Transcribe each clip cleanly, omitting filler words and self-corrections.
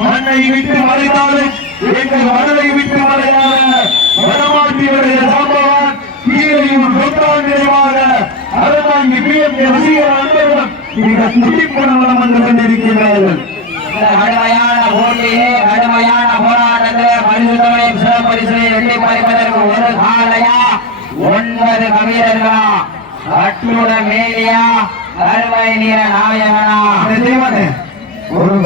மண்ணை விட்டு மறைந்தாலும் எங்கள் மனதை விட்டு மறையாத வடமாட்டியுடைய சம்பவம் கீழையும் சொத்தான் நிறைவாக அறவாங்கி பிஎம் ரசிகர் அன்பர்களும் மிக துடிப்புடன் வளம் வந்து கொண்டிருக்கிறார்கள். கடுமையான போட்டியே கடுமையான போராட்டத்திலே பரிசுத்தமையும் சிறப்பரிசை வெற்றி பறிப்பதற்கு ஒரு காலையா 9 கவீரர்களா அட்டுட மேலியா கருமை நீர நாயகனா ஒரு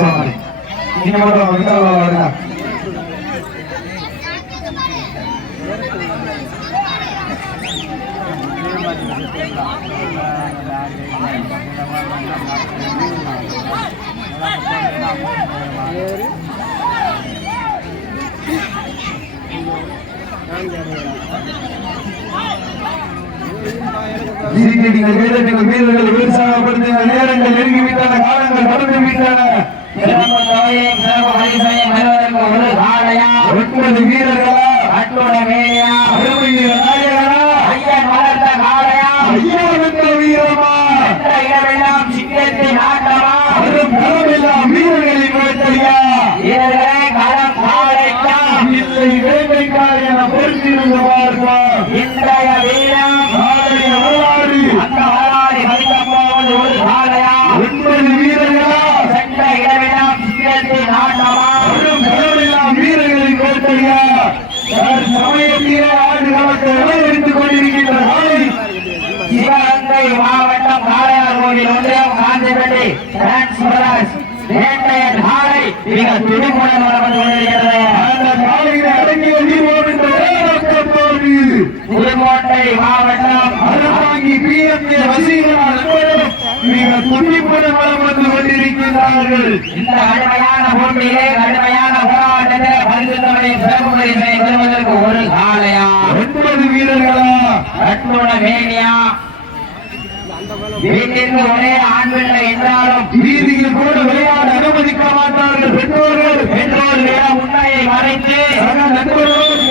வீரர்கள் உற்சாகப்படுத்த நேரங்கள் நெருங்கிவிட்டன, காலங்கள் கடந்து விட்டன. 9 வீரர்களா அட்டுட மேலியா நாயகனா ஐயன் வளர்த்த காலையா ஐயா வென்ற வீரமா இடமெல்லாம் சிங்கத்தின் ஆட்டமா களமெல்லாம் வீரர்களின் வேட்டையா வீரர்களே களம் காலைக்கா இல்லை வேட்டைக்கார என பொறுத்திருந்து பார்ப்போம். இன்றைய வீரம் நாளைய வரலாறு அந்த வரலாறு கழிக்கப் போவது ஒரு காலையா 9 வீரர்களா சென்ற இடமெல்லாம் சிங்கத்தின் ஆட்டமா களமெல்லாம் வீரர்களின் வேட்டையா சமயத்திலே ஆண்டு காலத்தை எடுத்துக் கொண்டிருக்கின்ற காலை சிவகங்கை மாவட்டம் காளையார் கோவில் ஒன்றியம் காந்திப்பட்டி வேட்டையன் காலை மிக துடிப்புடன் வந்து கொண்டிருக்கிறது. அந்த காலையை அடங்கிய தீபம் என்ற புதுக்கோட்டை மாவட்டம் அறவாங்கி பிஎம்ஏ ரசிகர் மிக துடிப்புடன் வளம் வந்து கொண்டிருக்கிறார்கள். இந்த கடுமையான போட்டியிலே கடுமையான போராட்டத்திலே பரிசுத்தமையும் சிறப்பு பரிசை பெறுவதற்கு ஒரு காளையா 9 வீரர்களா அட்டுட மேனியா வீட்டிற்கு ஒரே ஆண் பிள்ளை என்றாலும் வீதியில் கூட விளையாட அனுமதிக்க மாட்டார்கள். பெற்றோர்களிடம் உண்மையை மறைத்து சக நண்பர்களோடு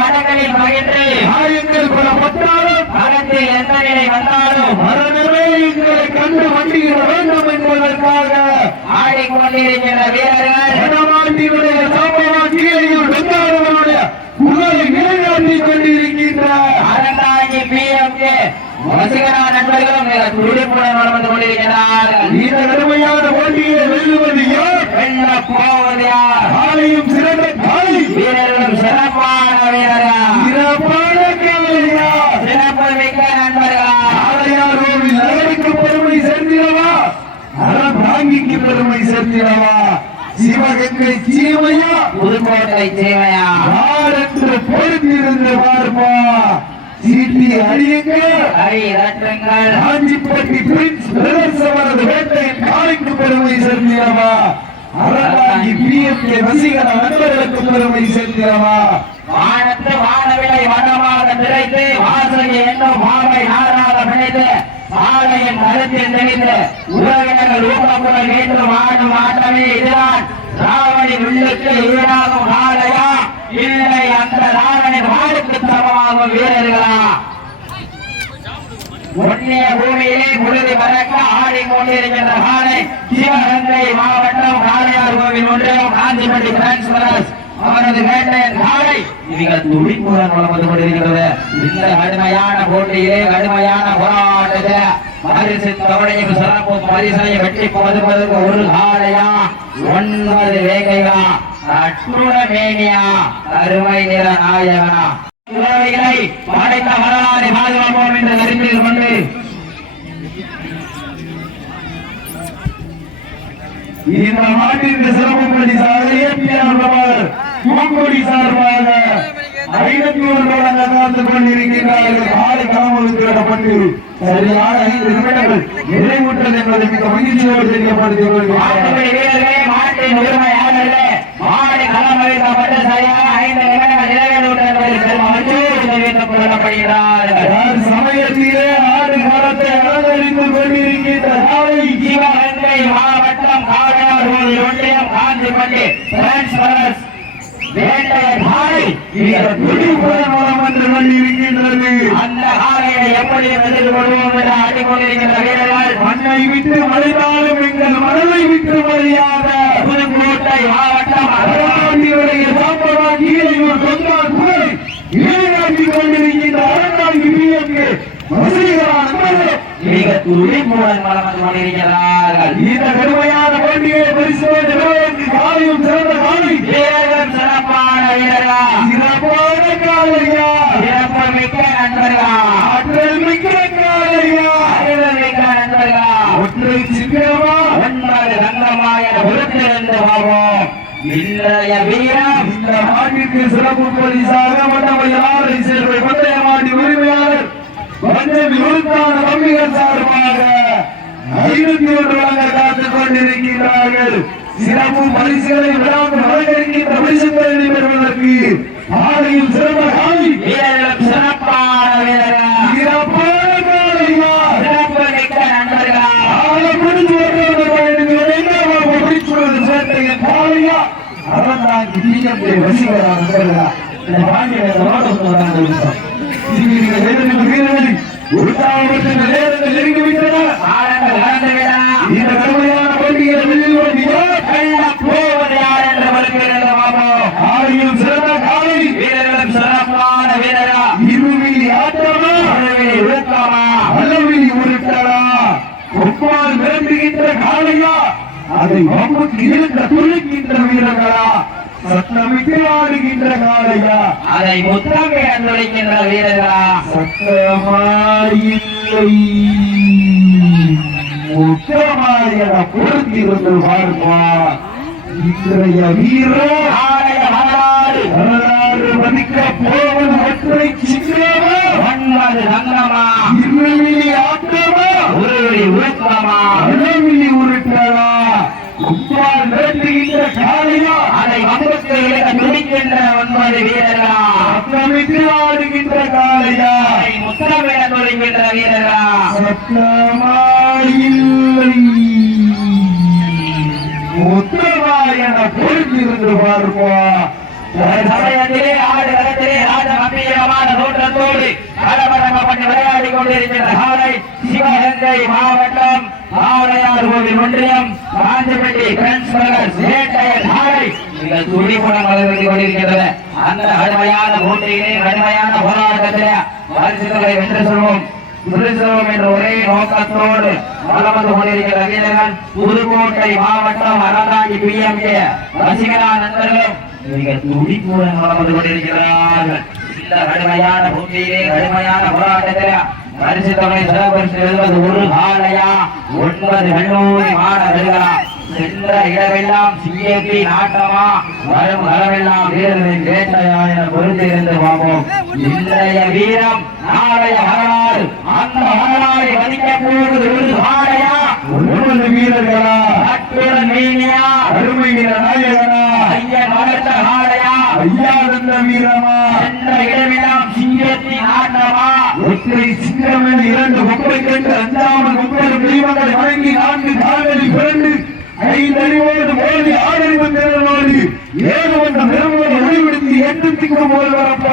வடங்களில் மகிழ்ந்து காயங்கள் புறப்பட்டாலும் மகத்தில் எந்த நிலை வந்தாலும் மரணமே எங்களை கண்டு வண்டியிட வேண்டும் என்பதற்காக ஆடிக்கொண்டிருக்கின்ற வீரர்கள் வடமாட்டியுடைய சம்பவம் கீழையும் வெங்காளவனுடைய புகழை நிலைநாட்டிக் கொண்டிருக்கின்ற அறந்தாங்கி பிஎம்கே வசிகரா நண்பர்களும் மிக துடிப்புடன் வந்து கொண்டிருக்கிறார்கள். இந்த கடுமையான போட்டியை வெல்லுவது யார், வெல்ல போவது யார்? காலையும் சிறந்த காலை, வீரர்களும் சிறப்பான வீரர்கள், சிறப்பான காலையா, சிறப்பு மிக்க நண்பர்களா. காளையார் கோவில் நகருக்கு பெருமை சேர்த்திடவா, அறந்தாங்கிக்கு பெருமை சேர்த்திடவா, சிவகங்கை சீமையா புதுக்கோட்டை சேவையா யார் என்று பொறுத்திருந்து பார்ப்பா. சீட்டி அடியுங்க, அடி ரட்டங்கள் காஞ்சிப்பட்டி பிரின்ஸ் பிரதர்ஸ் அவரது வேட்டையின் காலைக்கு பெருமை சேர்த்திடவா, அறந்தாங்கி பிஎம்கே ரசிகர் நண்பர்களுக்கு பெருமை சேர்த்திடவா. வானத்து வானவிலை வனமாக திரைத்து வாசகி என்னும் மாவை நாடாக பிணைத்து மாலையின் கருத்தில் தெரிந்து உறவினர்கள் ஊக்கப்புடன் ஏற்று வாடும் ஆட்டமே இதுதான். ராவணின் உள்ளுக்கு ஈடாகும் காளையா, இல்லை அந்த ராவணின் வாளுக்கு சமமாகும் வீரர்களா? ஒன்றிய பூமியிலே முழுதி பறக்க ஆடிக்கொண்டிருக்கின்ற காலை சிவகங்கை மாவட்டம் காளையார் கோவில் ஒன்றியம் காந்திப்பட்டி டிரான்ஸ்பரஸ் அவரது வேட்டையன் காலை மிக துடிப்புடன் வளம் வந்து கொண்டிருக்கிறது. இந்த கடுமையான போட்டியிலே கடுமையான போராட்டத்திலே பரிசு தொகையும் சிறப்பு பரிசை வெற்றி பதுப்பதற்கு ஒரு காளையா 9 வேகையா அட்டுட மேனியா கருமை நிற நாயகனா உறவுகளை படைத்த வரலாறு பாதுகாப்போம் என்று அறிவித்துக் கொண்டு இந்த நாட்டிற்கு சிறப்பு பரிசாக பூங்கொடி சார்பாக 500 ரூபாய் காத்துக் கொண்டிருக்கிறார்கள். காலை களமுக்கு விடப்பட்டு சரியான 5 நிமிடங்கள் நிறைவுற்றது என்பதை மிக மகிழ்ச்சியோடு தெரியப்படுத்திக் கொள்கிறேன். வீரர்களே மாட்டின் உரிமையாளர்களே மாடு களம் அளிக்கப்பட்டு சரியாக 5 நிமிடங்கள் நிறைவேற்றுவது பெரும் மகிழ்ச்சியோடு தெரிவித்துக் கொள்ளப்படுகிறார்கள். சமயத்திலே ஆடு காலத்தை அலங்கரித்துக் கொண்டிருக்கின்ற காலை சிவகங்கை மாவட்டம் காளையார் கோவில் ஒன்றியம் காந்திப்பட்டி டிரான்ஸ்பரஸ் வேட்டையன் காலை மிக துடிப்புடன் வளம் வந்து கொண்டிருக்கின்றது. அந்த காலையை எப்படி எதிர்கொள்வோம் என்று ஆடிக்கொண்டிருக்கின்ற வீரர்கள் மண்ணை விட்டு மறைந்தாலும் எங்கள் மனதை விட்டு மறையாத துடிப்புடன் வலம் வந்து கொண்டிருக்கிறார்கள். இந்த கடுமையான போட்டியை பரிசு காலையும் சிறந்த காலை வீரர்களும் சிறப்பான வீரர்களா, சிறப்பான காலையா, சிறப்பு மிக்க நண்பர்களா, ஆற்றல் மிக்க காலையா, அறிவு மிக்க நண்பர்களா, ஒற்றை சிங்கமா ஒன்பது ரங்கமா என பொறுத்திருந்து பார்ப்போம். இன்றைய வீரம் இந்த மாட்டிற்கு சிறப்பு பரிசாக மண்டபையாளரை சேர்வை பந்தய மாட்டி உரிமையாளர் பஞ்சம் இருத்தான தம்பிகள் சார்பாக 51 வழங்க காத்துக் கொண்டிருக்கிறார்கள். சிறப்பு பரிசுகளை விழாந்து வழங்கியிருக்கின்ற பரிசுகளை பெறுவதற்கு ஆலையில் சிறந்த காலை வீரர்களும் சிறப்பான வீரர்களா, சிறப்பான காலையா, சிறப்பு மிக்க நண்பர்களா, ஆளை பிடிச்சு வருவது பயணிகள் என்ன பிடிச்சுவது சேர்த்தைய காலையா அறந்தாங்கி பிஎம்கே வசீகரா நண்பர்களா இந்த பாண்டிய வீரர்களை உற்சாகப்படுத்த நேரங்கள் நெருங்கிவிட்டன. ஆழங்கள் கடந்துவிடா. இந்த கடுமையான போட்டியில் போவது யார் என்று மறுக்கிறது பார்ப்போம். ஆலையும் சிறந்த காலை வீரர்களும் சிறப்பான வீரரா, இருவிழி ஆட்டமா அறிவில் ஊக்கமா, அளவிழி உருட்டலா ஒப்பால் விரும்புகின்ற காலையா அதை வம்புக்கு இருந்த துணிக்கின்ற வீரர்களா சத்தமிட்டு ஆடுகின்ற காலையா அதை முத்தமிட துடிக்கின்ற வீரர்களா, சத்தமாயில்லை முத்தமாயன பொறுத்திருந்து பார்ப்பா இன்றைய வீரர் ஆலய வரலாறு வரலாறு மதிக்க போவது ஒற்றை சிங்கமா 9 ரங்கமா, இருவிழி ஆட்டமா ஒருவரி ஊக்கமா, அளவிழி உருட்டலா உப்பால் வேட்டுகின்ற காலையா அதை வம்புக்கு இழுக்க துடிக்கின்ற 9 வீரர்களா, சத்தமிட்டு ஆடுகின்ற காலையா அதை முத்தமிட துடிக்கின்ற வீரர்களா, சத்தமாயில்லை முத்தமாயன பொறுத்திருந்து பார்ப்பா சமயத்திலே ஆடு களத்திலே ராஜ கம்பீரமான தோற்றத்தோடு கலபரங்கப்பட்டு விளையாடி கொண்டிருக்கின்ற காலை சிவகங்கை மாவட்டம் ஆலையார் கோவில் ஒன்றியம் காஞ்சிப்பட்டி பிரெண்ட்ஸ் பிரதர்ஸ் வேட்டையர் காலை மிக துடிப்புடன் வளர்ந்து கொண்டிருக்கின்றன. அந்த கடுமையான போட்டியிலே கடுமையான போராட்டத்திலே பரிசுகளை வென்று செல்வோம் என்ற ஒரே நோக்கத்தோடு வலம் வந்து கொண்டிருக்கிற வீரர்கள் புதுக்கோட்டை மாவட்டம் அறந்தாங்கி பிஎம்கே வசீகரா நண்பர்களும் மிக துடிப்புடன் வலம் வந்து கொண்டிருக்கிறார்கள். இந்த கடுமையான போட்டியிலே கடுமையான போராட்டத்திலே பரிசு தொகை சிறப்பரிசு எழுவது ஒரு காலையா 9 கல்லூரி மாணவர்களா சென்ற இடமெல்லாம் சிஏபி நாட்டமா வரும் களமெல்லாம் வீரர்களின் வேட்டையா என பொறுத்திருந்து பார்ப்போம். இன்றைய வீரம் நாளைய வரலாறு, அந்த வரலாறை மதிக்கப் போவது ஒரு காலையா 9 வீரர்களா அத்துடன் மீனியா அருமை வீர நாயகனா ஐயன் வளர்த்த காலையா ஐயா தந்த வீரமா சென்ற இடமெல்லாம் சிங்கத்தி நாட்டமா ஒற்றை சிங்கமென 2 முப்பை கண்டு அஞ்சாமல் 30 தெய்வங்களை வழங்கி 4 கால்களில் பிறந்து 5 அறிவோடு மோதி 6 அறிவு திறனோடு 7 வந்த நிறமோடு ஒளிவிடுத்தி 8 திக்கும் போல் வரப்ப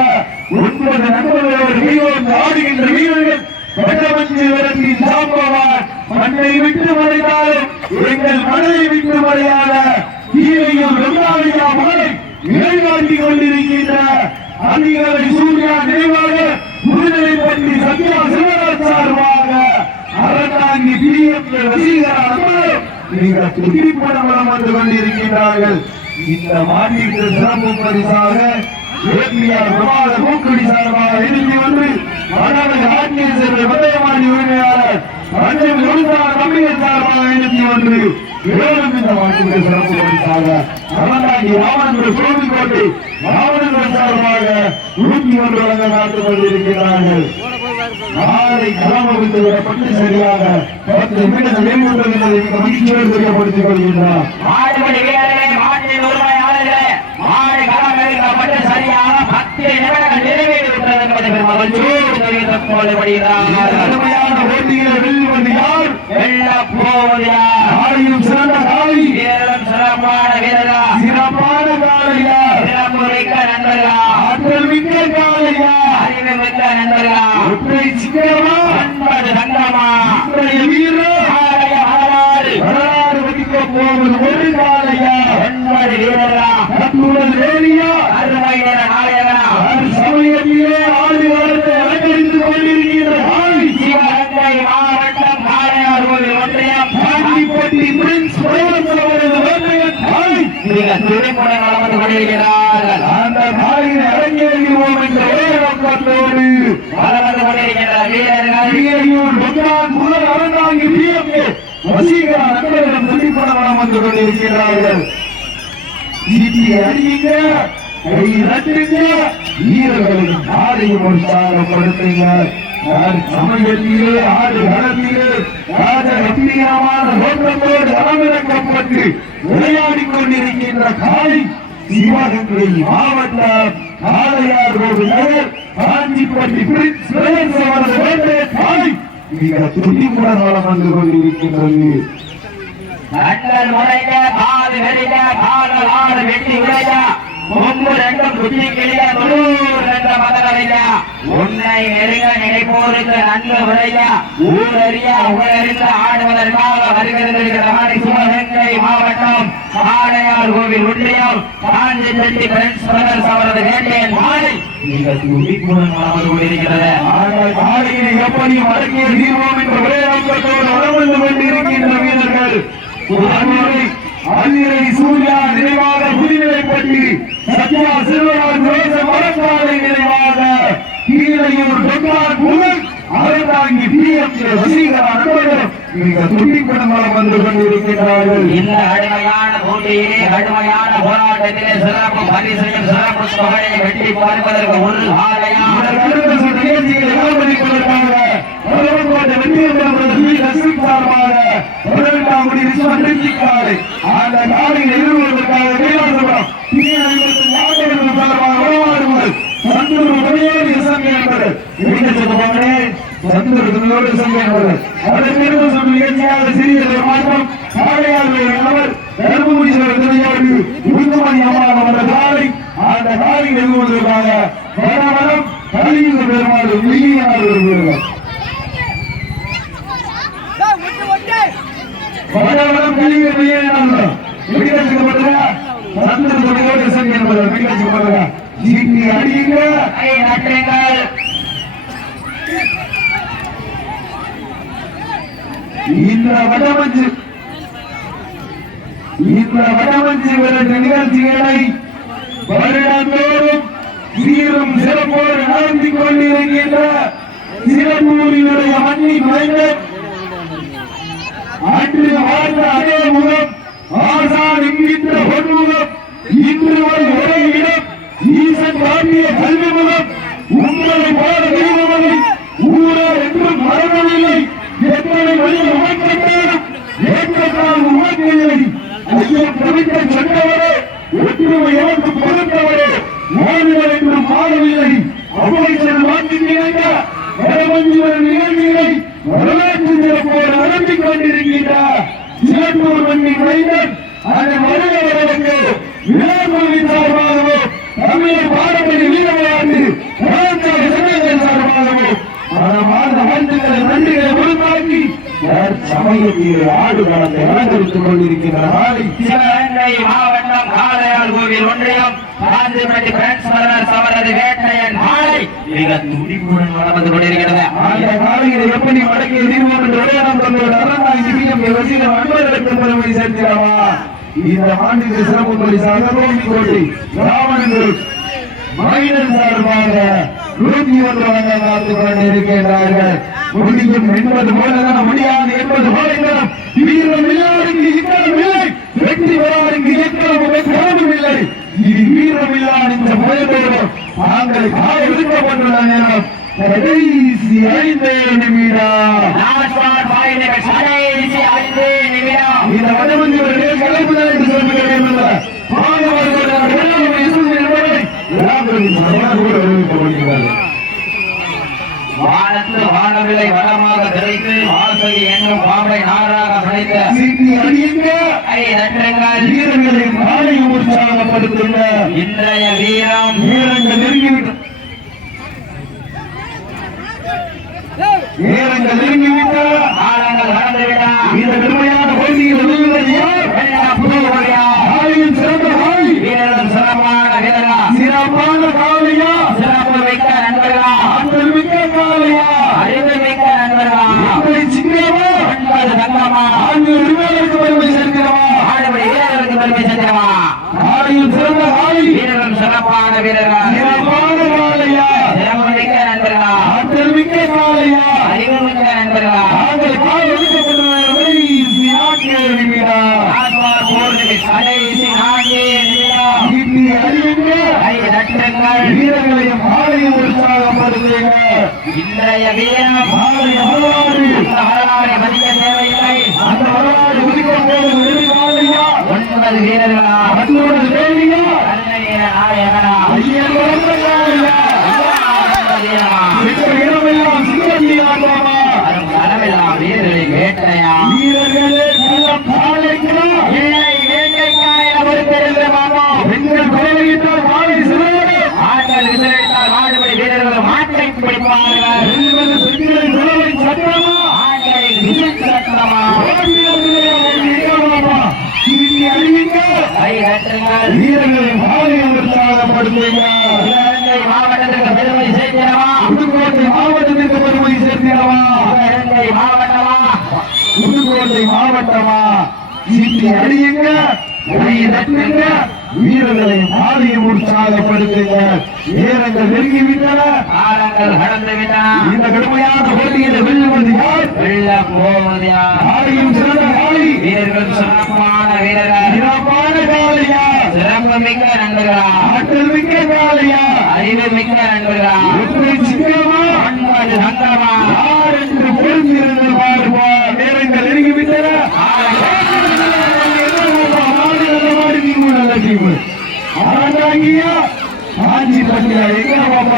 9 நண்பர்களோடு கையோடு ஆடுகின்ற வீரர்கள் வட்டமஞ்சி விரட்டின் சாம்பவான் மண்ணை விட்டு மறைந்தாலும் எங்கள் மனதை விட்டு மறையாத கீழையும் வெள்ளாளியா மகளை நிலைநாட்டி கொண்டிருக்கின்ற அதிகாரி சூர்யா நினைவாக முதுநிலைப்பட்டி சத்யா சிவராஜ் சார்பாக அறந்தாங்கி பிஎம்கே வசீகரா நண்பர்கள் மிக துடிப்புடன் வலம் வந்து கொண்டிருக்கின்றார்கள். இந்த மாநிலத்திற்கு சிறப்பு பரிசாக ஏபிஆர் பிரபாத மூக்குடி சார்பாக எழுதி வந்து கர்நாடக ஆட்சியை சேர்ந்த பந்தயமாடி உரிமையாளர் பஞ்சம் எழுத்தான தம்பிகள் சார்பாக எழுதி வந்து மேலும் இந்த மாநிலத்திற்கு சிறப்பு பரிசாக அறந்தாங்கி ராமநகர் கோவில்கோட்டை ராமநகர் சார்பாக 101 வழங்க காத்துக் கொண்டிருக்கிறார்கள். நாளை களமவித்து விடப்பட்டு சரியாக 10 நிமிடங்கள் மேம்படுவது என்பதை மகிழ்ச்சியோடு தெரியப்படுத்திக் கொள்கின்றார். மாடுபடி வீரர்களே, மாட்டின் உரிமையாளர்களே, மாடு களமிறக்கப்பட்டு சரியாக 10 நிமிடங்கள் நிறைவேறிவிட்டது என்பதை மகிழ்ச்சியோடு தெரிவித்துக் கொள்ளப்படுகிறார். கடுமையான போட்டிகளை வெல்வது யார்? வெல்லப் போவது யார்? ஆளையும் சிறந்த காலை வீரர்களும் சிறப்பான வீரரா, சிறப்பான காலையா சிறப்பு மிக்க நண்பர்களா, ஆற்றல் மிக்க காலையா அறிவு மிக்க நண்பர்களா, ஒற்றை சிங்கமா 9 ரங்கமா இன்றைய வீரர் ஆலய வரலாறு வரலாறு வகிக்க போவது ஒரு காலையா 9 வீரர்களா, அத்துடன் வேலியா அருமை நிற நாயகனா, சமயத்திலே ஆடி வளர்த்து அலங்கரித்துக் கொண்டிருக்கின்ற காலை சிவகங்கை மாவட்டம் காலை மிக துடிப்புடன் வளர்ந்து கொண்டிருக்கிறார்கள். அந்த காலையில் அரங்கேறிவோம் என்ற ஒரே நோக்கத்தோடு வளர்ந்து கொண்டிருக்கின்ற வீரர்கள் வீரையூர் பகவான் முதல் அறந்தாங்கி பிஎம்ஏ வசீகர நண்பர்களிடம் துடிப்புடன் வளம் வந்து கொண்டிருக்கிறார்கள். அடியுங்க, கை நட்டுங்க, வீரர்களின் ஆடையும் உற்சாகப்படுத்துங்க. சமயத்திலே ஆடு களத்திலே ராஜ கம்பீரமான நோக்கத்தோடு களமிறக்கப்பட்டு விளையாடிக் கொண்டிருக்கின்ற காலை சிவகங்கை மாவட்டம் காளையார் நகர் காஞ்சிப்பட்டி பிரின்ஸ் காலை மிக துடிப்புடன் வளம் வந்து கொண்டிருக்கின்றது. கண்ணல் முறைய காது வெறிய காதல் ஆடு வெட்டி உடைய கொம்பு ரெண்டும் குச்சி கிளிய தொழூர் என்ற மதகளில உன்னை நெருங்க நினைப்போருக்கு நன்கு உடைய ஊரறிய உலகறிந்த ஆடுவதற்காக வருகிறது சிவகங்கை மாவட்டம் காளையார் கோவில் ஒன்றியம் காஞ்சிப்பட்டி பிரெண்ட்ஸ் பிரதர்ஸ் அவரது வேட்டையின் காலை மிக துடிப்புடன் வளர்ந்து கொண்டிருக்கிறது. காலையை எப்படியும் அடக்கிய தீர்வோம் என்ற ஒரே நோக்கத்தோடு வளம் வந்து கொண்டிருக்கின்ற வீரர்கள் அன்னிரை சூர்யா நினைவாக புதுநிலைப்பட்டி சத்யா சிறுவராஜ் ரோச மரக்காலை நினைவாக கீழையூர் டொக்கார் புகழ் அறந்தாங்கி பிஎம்ஏ வசீகர நண்பர்கள் மிக துடிப்புடன் வளம் வந்து கொண்டிருக்கிறார்கள். இந்த அருமையான போட்டியிலே அருமையான போராட்டத்திலே சிறப்பு பரிசையும் சிறப்பு தொகையை வெட்டி பார்ப்பதற்கு ஒரு நிகழ்ச்சிகளை கொள்வதற்காக அந்த காலையில் எதிர்கொள்வதற்காக கைலாசபுரம் சிறிய மாற்றம் காளையார் தர்மபுரி உருதுமணி அம்மா காலை அந்த காலையில் எதிர்கொள்வதற்காக வடவரம் கலியுக பெருமாள் வெளியினார் வடவரம் கலியுக வெளியினார் இந்த வடமஞ்சு நிகழ்ச்சிகளை வருடந்தோறும் சீரும் சிறப்போடு நடத்தி கொண்டிருக்கின்ற சிறப்பூரினுடைய மண்ணின் மைந்தன் அன்று வாழ்ந்த அதே முகம் ஆசான் என்கின்ற பொன்முகம் இன்று ஒரே இடம் ஈசன் காட்டிய கல்வி முகம் உங்களை போல தெய்வமலை ஊரே என்றும் மரணமில்லை எத்தனை வழியில் உழைக்கப்பட்டாலும் ஏற்றத்தால் உழைக்கவில்லை ஐயன் தவிர்க்க சொன்னவரே ஒற்றுமை எனக்கு பொறுத்தவரே மாநிலம் என்று மாறவில்லை அமைச்சர் வாக்கிங்க வடமஞ்சுவர் நிகழ்ச்சிகளை வரலாற்று சிறப்போடு நடத்திக் கொண்டிருக்கின்றார். சிறப்பூர் மண்ணின் மைந்தன் அந்த மனிதர்களுக்கு விழாக்குழுவின் சார்பாகவோ தமிழர் பாரம்பரிய வீர விளையாட்டு கலாச்சார சங்கங்கள் சார்பாகவோ மனமார்ந்த வாழ்த்துக்களை நன்றிகளை உருவாக்கி சமயத்தில் ஆடுகளத்தை அலங்கரித்துக் கொண்டிருக்கின்ற சிவகங்கை மாவட்டம் காளையார் கோவில் ஒன்றியம் காஞ்சிப்பட்டி பிரெண்ட்ஸ் பிரதர்ஸ் அவரது வேட்டையின் காலை மிக துடிப்புடன் வளர்ந்து கொண்டிருக்கிறது. அந்த காலையில் எப்படி வடக்கே தீர்வோம் என்று விளையாடம் கொண்டோடு அறந்தாங்கி பிஎம்ஏ வசீகர நண்பர்களுக்கு பெருமை சேர்க்கிறவா இந்த ஆண்டுக்கு சிறப்பு பரிசாக கோட்டி ராமன் மைனர் சார்பாக 101 வழங்க காத்துக் கொண்டிருக்கின்றார்கள். முடியும் என்பது போலதான் முடியாது என்பது போல வீரம் இல்லாருக்கு இக்கணம் இல்லை, வெற்றி பெறாருக்கு எக்கணமும் இல்லை. இது வீரம் இல்லாத இந்த போயதோடு தாங்கள் கால விருப்பப்பட்டுள்ள நேரம் கடைசி 5 நிமிடம் இந்த வடமஞ்சுவர்களே கலைப்புதான் என்று சொல்லுகிறேன். வானத்து வானவில்லை வளமாக திரைத்து ஆசை என்னும் பாம்பை நாராக படைத்த வீரர்களின் காலை உற்சாகப்படுத்துங்க. இன்றைய வீரம் நேரங்கள் நெருங்கிவிட்டன. காலங்கள் நடந்துவிட்டா இந்த பெருமையான போட்டியில் சிறந்த காலை வீரர்களும் சிறப்பான வீரரா சிறப்பான காலையா சிறப்பு மிக்க நண்பர்களா ஆற்றல் மிக்க காலையா அறிவு மிக்க நண்பர்களா சின்னமா தங்கமா ஆண்டு உரிமையாளருக்கு பெருமை சேர்க்கிறவா ஆடுபடி வீரர்களுக்கு பெருமை சேர்க்கிறவா வீரர்கள் சிறப்பான காலையா சிறப்புமிக்க நண்பர்களா ஆற்றல் மிக்க காலையா அறிவுமிக்க நண்பர்களா நாங்கள் கால் ஒதுக்கப்பட்டுள்ளவர்களை சியாக்கியர் நிமிடா கடைசி 4 நிமிடம் இனி அறியுங்க கை தட்டுங்கள் வீரர்களையும் மாலையும் உற்சாகப்படுத்துங்க இன்றைய வீரம் மாலைய வரலாறு அந்த வரலாறை மதிக்க தேவையில்லை அந்த வரலாறு ஒதுக்க போவது காலையா 9 வீரர்களா அதோட வேலையா கருணை வீர நாயகனா ஐயன் வளர்ந்த காலையா வீரமா என்ற இடமெல்லாம் சிங்கத்தி ஆடுவாமா வரும் களமெல்லாம் வீரர்களின் வேட்டையா வீரர்களே களம் காலைக்கிறா இல்லை வேட்டைக்கா என பொறுத்திருந்த மாமா பெண்கள் கோலையிட்டால் மாலை சிலோடு ஆண்கள் விசிலடித்தால் மாடுபடி வீரர்கள் மாட்டை பிடிப்பார்கள் பெண்கள் பெண்களின் உறவை சட்டமா ஆண்களின் விசில் சத்தமா கை தட்டுங்கள் வீரர்களின் மாலையை உற்சாகப்படுத்துங்க சிவகங்கை மாவட்டத்திற்கு பெருமை சேர்க்கிறவா புதுக்கோட்டை மாவட்டத்திற்கு பெருமை சேர்க்கிறவா சிவகங்கை மாவட்டமா புதுக்கோட்டை மாவட்டமா சீட்டி அடியுங்க கை தட்டுங்க வீரர்களை மாலையை உற்சாகப்படுத்துங்க வீரர்கள் நெருங்கிவிட்டன காலங்கள் கடந்து விட்டன இந்த கடுமையான போட்டியில் வெல்லுவது யார் வெல்ல போவது யார்? ஆடியும் சிறந்த காளி வீரர்கள் சிறப்பான வீரர்கள் சிறப்பான காளையா சிறப்பு மிக்க நண்பர்களா ஆற்றல் மிக்க காளையா அறிவு மிக்க நண்பர்களா ஒற்றை சிங்கமா 9 சங்கமா யார் என்று பொறுத்திருந்து பாடுவா நேரங்கள் நெருங்கிவிட்டன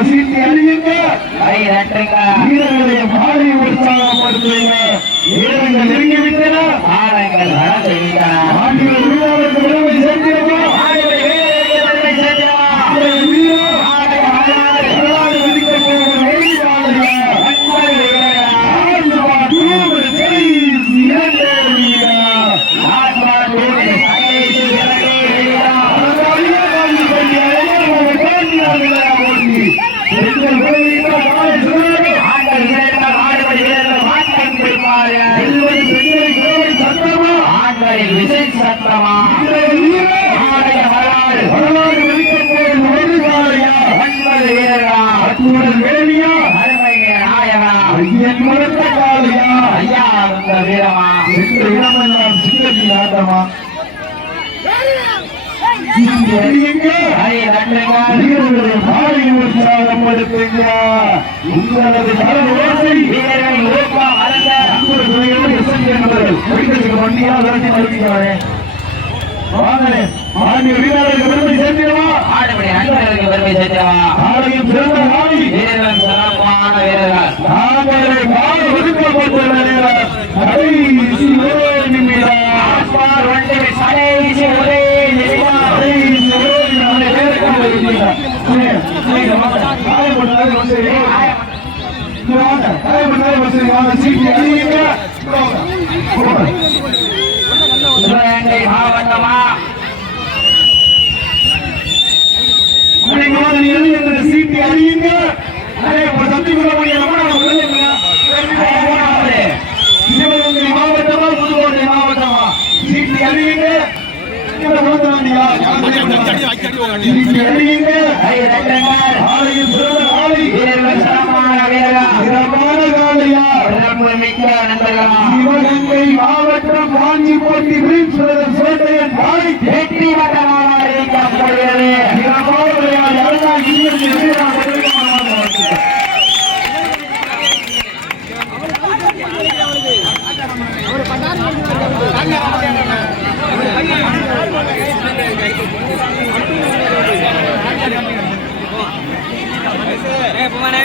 சீட்டி அழியுங்க கை தட்டுங்க வீரர்களை மாலை உற்சாகப்படுத்துங்க வீரர்கள் நெருங்கிவிட்டன காலங்கள் கடந்து விட்டன ஆண்டிகள் வீரர்களுக்கு விடுதலை சேர்க்கிறோமா விஜய் சத்தமா வரலாறு வரலாறு வெளிக்கப் போகும் ஒரு காளையா 9 வீரர்களா அத்துடன் வேலியா அருமை நாயகா ஐயன் மறுத்த காளையா ஐயா அந்த வீரமா என்ற இடமெல்லாம் சிங்கத்தி ஆட்டமா சீட்டி அடியுங்க கை தட்டுங்க வீரர்களை மாலை உற்சாகப்படுத்துங்க உங்களது கரடு ஓசை வீரர்கள் ஊக்கம் வளர்ந்த அன்பு துணையோடு எஸ்என் என்பவர்கள் வீட்டுக்கு வண்டியா விரட்டி மறுக்கிறாரே வாங்கலே ஆண்டிய வீரர்களுக்கு பெருமை சேர்த்திடவா ஆடுபடி நண்பர்களுக்கு பெருமை சேர்த்தவா ஆலயம் சிறந்த காளி வீரர்கள் சிறப்பான வீரர்கள் நாங்களே கால ஒதுக்கப்பட்டுள்ள நேரம் கடைசி ஒரே நிமிடம் ஆஸ்பார் வண்டியை கடைசி ஒரே நிமிடம் கடைசி ஒரே நம்முடைய நேரக்கால இருக்கிறார் காயப்பட்டாலே வசதி வாங்க காயப்பட்டாலே வசதி வாங்க சீட்டி அடியுங்க சிவகங்கை மாவட்டமா சீட்டி அடியுங்க ஒரு சக்தி கொள்ள முடியாது சிவகங்கை மாவட்டமா புதுக்கோட்டை மாவட்டமா சீட்டி அடியுங்க சீட்டி அடியுங்க கை தட்டுங்கள் ஆலயம் சிறந்த காளி வீரர்கள் சிறப்பான வீரர்கள் சிறப்பான காளையா சிறப்பு மிக்க நண்பர்களா சிவகங்கை மாவட்டம் காஞ்சிபோட்டி வீழ்ச்சியின் சோட்டையன் காளை வெற்றி வட்டமாக அறிவிக்கப்படுகிறது சிறப்பான விளையாடி அருணா கிரியன் போமானே